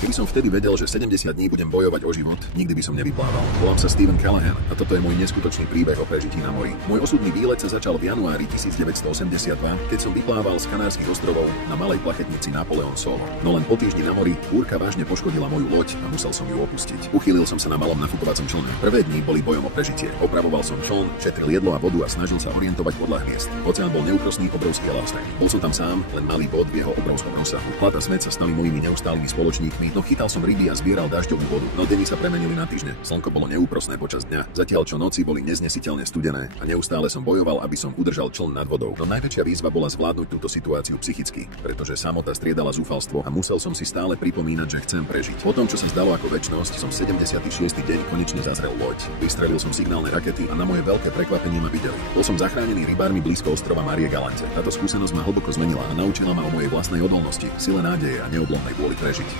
Keby som vtedy vedel, že 70 dní budem bojovať o život, nikdy by som nevyplával. Volám sa Steven Callahan a toto je môj neskutočný príbeh o prežití na mori. Môj osudný výlet sa začal v januári 1982, keď som vyplával z Kanárskych ostrovov na malej plachetnici Napoleon Solo. No len po týždni na mori búrka vážne poškodila moju loď a musel som ju opustiť. Uchýlil som sa na malom nafukovacom člne. Prvé dni boli bojom o prežitie. Opravoval som čln, šetril jedlo a vodu a snažil sa orientovať podľa hviezd. Oceán bol neúprosný, obrovský a ľahostajný. Bol som tam sám, len malý bod v jeho obrovskom rozsahu. Chlad a smäd sa stali mojimi neustálými spoločníkmi, no chytal som ryby a zbieral dažďovú vodu. No dni sa premenili na týždne. Slnko bolo neúprosné počas dňa, zatiaľ čo noci boli neznesiteľne studené a neustále som bojoval, aby som udržal čln nad vodou. No najväčšia výzva bola zvládnuť túto situáciu psychicky, pretože samota striedala zúfalstvo a musel som si stále pripomínať, že chcem prežiť. Po tom, čo sa zdalo ako večnosť, som 76. deň konečne zazrel loď. Vystrelil som signálne rakety a na moje veľké prekvapenie ma videli. Bol som zachránený rybármi blízko ostrova Marie Galante. Táto skúsenosť ma hlboko zmenila a naučila ma o mojej vlastnej odolnosti, sile nádeje a neoblomnej vôli prežiť.